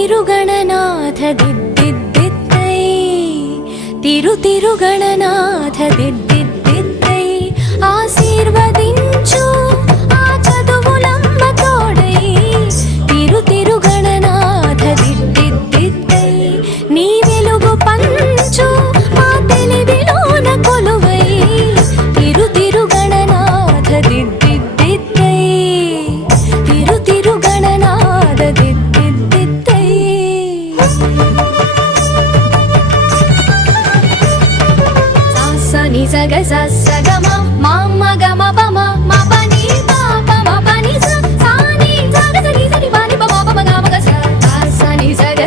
తిరుగణనాథ దిద్దిద్దిద్దై తిరుగణనాథ దిద్దిద్దిద్దై ఆశీర్వదించు ఆ చదువులమ్మ తోడై తిరుగణనాథ దిద్దిద్దిద్దై నీ వెలుగు పంచు మా తెలివిలోన కొలువై తిరుగణనాథ దిద్దిద్దిద్దై తిరుగణనాథ దిద్దిద్దిద్దై సని సగ సగమ మమ గమ పమ మపని పాప మపని సాని సగ సని సని పని పమ పమ గమ గ సని సగ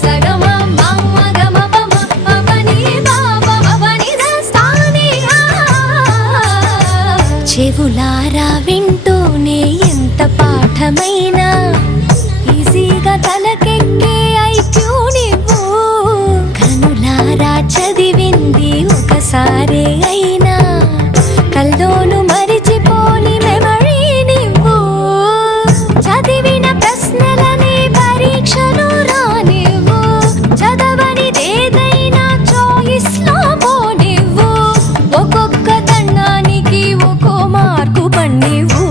సగమ మమ గమ పమ మపని పాప మపని సాని చెవులారా వింటూనే ఎంత పాఠమైనా ఈజీగా తలకెక్కే ఐక్యూ నువ్వు కనులారా చదివింది ఒకసారే అయినా కల్లోను మరిచిపోని మెమరీ నువ్వు చదివిన ప్రశ్నలనే పరీక్షలు రానివ్వు చదవనిదేదైనా చాయిస్ లో పోనివ్వు ఒక్కొక్క దండానికి ఒక్కో మార్కు పన్నివ్వు